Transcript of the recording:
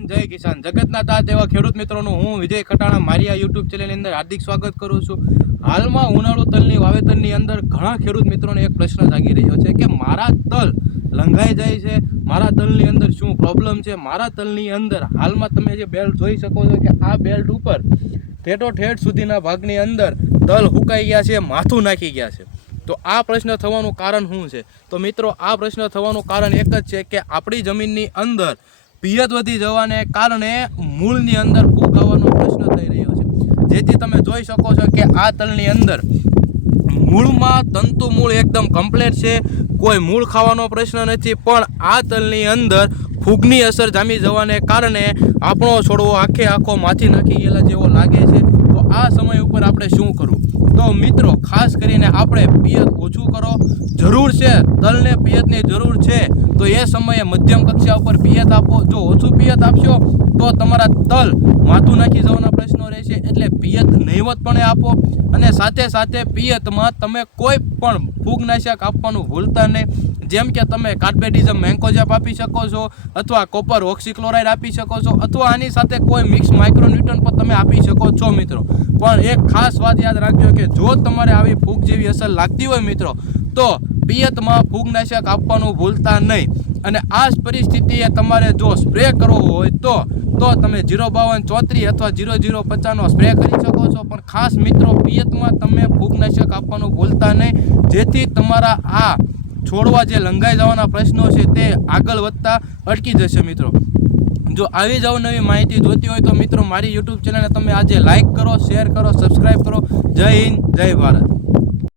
કિસાન જગતના તાત એવા ખેડૂત મિત્રોનું હું વિજય ખટાણા મારી આ યુટ્યુબ ચેનલની અંદર હાર્દિક સ્વાગત કરું છું। હાલમાં ઉનાળુ તલની વાવેતરની અંદર ઘણા ખેડૂત મિત્રોને એક પ્રશ્ન જાગી રહ્યો છે કે મારા તલ લંઘાઈ જાય છે, મારા તલની અંદર શું પ્રોબ્લેમ છે। મારા તલની અંદર હાલમાં તમે જે બેલ્ટ જોઈ શકો છો કે આ બેલ્ટ ઉપર ઠેઠ સુધીના ભાગની અંદર તલ હુકાઈ ગયા છે, માથું નાખી ગયા છે। તો આ પ્રશ્ન થવાનું કારણ શું છે? તો મિત્રો આ પ્રશ્ન થવાનું કારણ એક જ છે કે આપણી જમીનની અંદર પિયત વધી જવાને કારણે મૂળની અંદર ફૂગ આવવાનો પ્રશ્ન થઈ રહ્યો છે। જેથી તમે જોઈ શકો છો કે આ તલની અંદર મૂળમાં તંતુ મૂળ એકદમ કમ્પ્લીટ છે, કોઈ મૂળ ખાવાનો પ્રશ્ન નથી, પણ આ તલની અંદર ફૂગની અસર જામી જવાને કારણે આપણો છોડવો આખો માથી નાખી ગયેલા જેવો લાગે છે। તો આ સમય ઉપર આપણે શું કરવું? તો મિત્રો ખાસ કરીને આપણે પિયત ઓછું કરો, જરૂર છે તલને પિયતની જરૂર છે તો એ સમયે મધ્યમ કક્ષા ઉપર પિયત આપો। જો ઓછું પિયત આપશો તો તમારા તલ માથું નાખી જવાના પ્રશ્નો રહેશે, એટલે પિયત નહીવતપણે આપો। અને સાથે સાથે પિયતમાં તમે કોઈ પણ ફૂગનાશક આપવાનું ભૂલતા નહીં, જેમ કે તમે કાર્બેન્ડિઝમ મેન્કોઝેબ આપી શકો છો, અથવા કોપર ઓક્સીક્લોરાઇડ આપી શકો છો, અથવા આની સાથે કોઈ મિક્સ માઇક્રોન્યુટ્રન પણ તમે આપી શકો છો મિત્રો। પણ એક ખાસ વાત યાદ રાખજો કે જો તમારે આવી ફૂગ જેવી અસર લાગતી હોય મિત્રો તો પિયતમાં ફૂગનાશક આપવાનું ભૂલતા નહીં। અને આ જ પરિસ્થિતિએ તમારે જો સ્પ્રે કરવો હોય તો તમે 05234 અથવા 0050નો સ્પ્રે કરી શકો છો, પણ ખાસ મિત્રો પિયતમાં તમે ફૂગનાશક આપવાનું ભૂલતા નહીં, જેથી તમારા આ છોડવા જે લંઘાઈ જવાના પ્રશ્નો છે તે આગળ વધતા અટકી જશે મિત્રો। જો આવી જ અવનવી માહિતી જોતી હોય તો મિત્રો મારી યુટ્યુબ ચેનલને તમે આજે લાઇક કરો, શેર કરો, સબસ્ક્રાઈબ કરો। જય હિન્દ, જય ભારત।